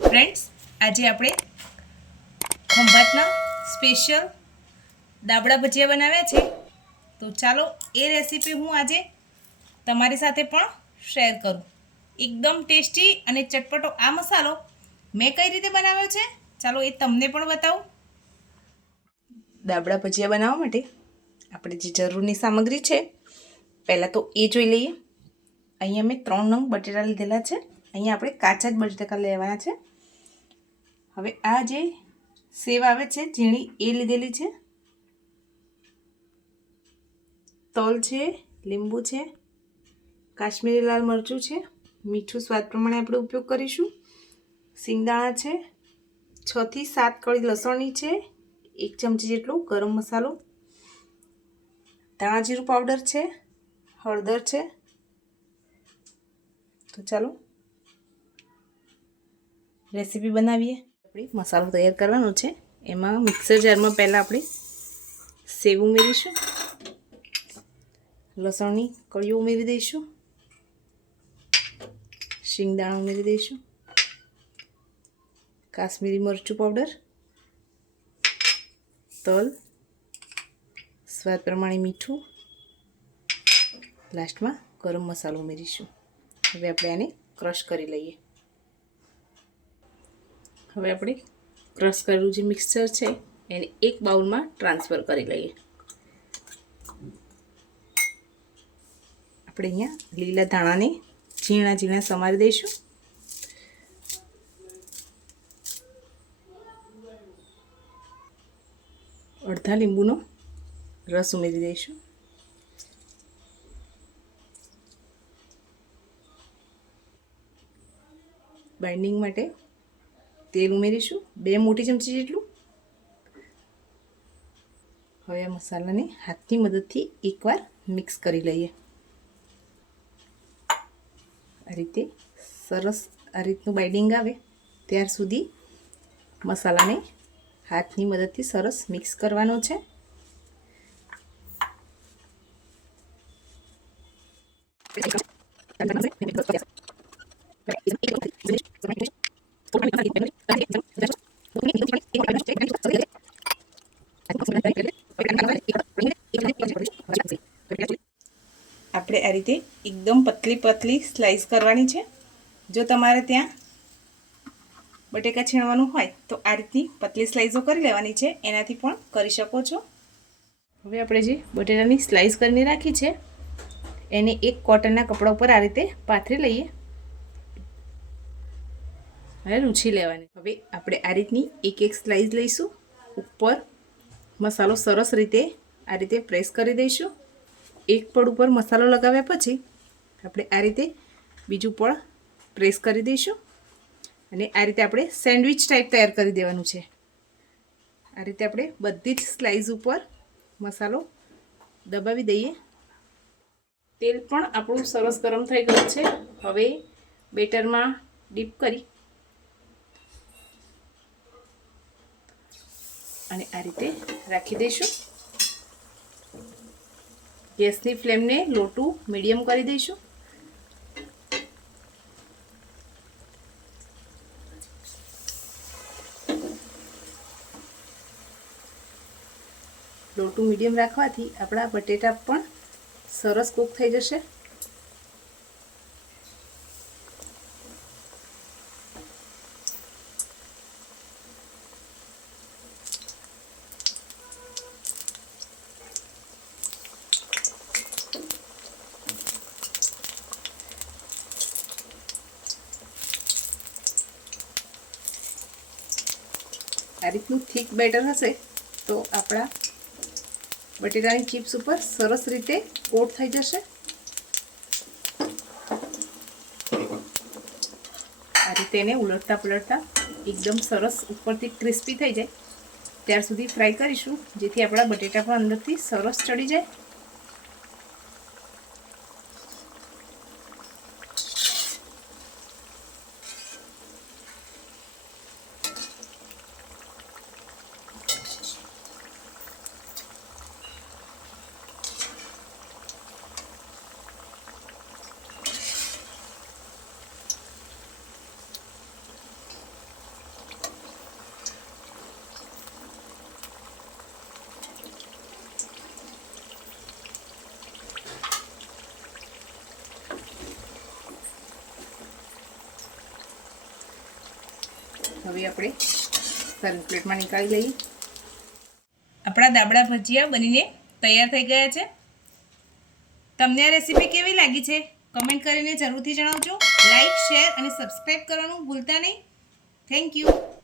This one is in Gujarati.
ફ્રેન્ડ્સ, આજે આપણે ખંભાતના સ્પેશિયલ દાબડા ભજીયા બનાવ્યા છે. તો ચાલો એ રેસીપી હું આજે તમારી સાથે પણ શેર કરું. એકદમ ટેસ્ટી અને ચટપટો આ મસાલો મેં કઈ રીતે બનાવ્યો છે, ચાલો એ તમને પણ બતાવું. દાબડા ભજીયા બનાવવા માટે આપણે જે જરૂરની સામગ્રી છે પહેલાં તો એ જોઈ લઈએ. અહીંયા મેં 3 નંગ બટેટા લીધેલા છે. અહીંયા આપણે કાચા જ બટેટા લેવાના છે. હવે આ જે સેવ આવે છે ઝીણી એ લીધેલી છે. તલ છે, લીંબુ છે, કાશ્મીરી લાલ મરચું છે, મીઠું સ્વાદ પ્રમાણે આપણે ઉપયોગ કરીશું. સિંગદાણા છે, 6 થી 7 કળી લસણની છે, 1 ચમચી જેટલો ગરમ મસાલો, ધાણા જીરું પાવડર છે, હળદર છે. તો ચાલો રેસીપી બનાવીએ. આપણે મસાલો તૈયાર કરવાનો છે. એમાં મિક્સર જારમાં પહેલાં આપણે સેવ ઉમેરીશું, લસણની કળીઓ ઉમેરી દઈશું, શિંગદાણા ઉમેરી દઈશું, કાશ્મીરી મરચું પાવડર, તલ, સ્વાદ પ્રમાણે મીઠું, લાસ્ટમાં ગરમ મસાલો ઉમેરીશું. હવે આપણે આને ક્રશ કરી લઈએ. હવે આપણે ક્રશ કરેલું જે મિક્સચર છે એને એક બાઉલમાં ટ્રાન્સફર કરી લઈએ. આપણે અહીંયા લીલા ધાણાને ઝીણા ઝીણા સમારી દઈશું. અડધા લીંબુનો રસ ઉમેરી દઈશું. બાઇન્ડિંગ માટે તેલ ઉમેરીશું 2 મોટી ચમચી જેટલું. હવે આ મસાલાને હાથની મદદથી એકવાર મિક્સ કરી લઈએ. આ રીતે સરસ આ રીતનું બાઇન્ડિંગ આવે ત્યાર સુધી મસાલાને હાથની મદદથી સરસ મિક્સ કરવાનો છે. આપણે આ રીતે એકદમ પતલી પતલી સ્લાઈસ કરવાની છે. જો તમારે ત્યાં બટેકા છીણવાનું હોય તો આ રીતની પતલી સ્લાઈસો કરી લેવાની છે, એનાથી પણ કરી શકો છો. હવે આપણે જે બટેટાની સ્લાઈસ કરીને રાખી છે એને એક કોટનના કપડા ઉપર આ રીતે પાથરી લઈએ અને લૂછી લેવાની. હવે આપણે આ રીતની એક એક સ્લાઈસ લઈશું. ઉપર મસાલો સરસ રીતે આ રીતે પ્રેસ કરી દઈશું. એક પડ ઉપર મસાલો લગાવ્યા પછી આપણે આ રીતે બીજું પડ પ્રેસ કરી દઈશું અને આ રીતે આપણે સેન્ડવિચ ટાઈપ તૈયાર કરી દેવાનું છે. આ રીતે આપણે બધી જ સ્લાઈસ ઉપર મસાલો દબાવી દઈએ. તેલ પણ આપણું સરસ ગરમ થઈ ગયું છે. હવે બેટરમાં ડીપ કરી અને આ રીતે રાખી દઈશું. ગેસની ફ્લેમને લો ટુ મીડિયમ કરી દઈશું. લો ટુ મીડિયમ રાખવાથી આપણા બટેટા પણ સરસ કૂક થઈ જશે. આ રીતનું થીક બેટર હશે તો આપણા બટેટાની ચિપ્સ ઉપર સરસ રીતે કોટ થઈ જશે. આ રીતે એને ઉલટતા પલટતા એકદમ સરસ ઉપરથી ક્રિસ્પી થઈ જાય ત્યાર સુધી ફ્રાય કરીશું, જેથી આપણા બટેટા પણ અંદરથી સરસ ચડી જાય. હવે આપણે સર્વિંગ પ્લેટમાં નીકાળી લઈએ. આપણા દાબડા ભજીયા બનીને તૈયાર થઈ ગયા છે. તમને આ રેસીપી કેવી લાગી છે કમેન્ટ કરીને જરૂરથી જણાવજો. લાઈક, શેર અને સબસ્ક્રાઈબ કરવાનું ભૂલતા નહીં. Thank you.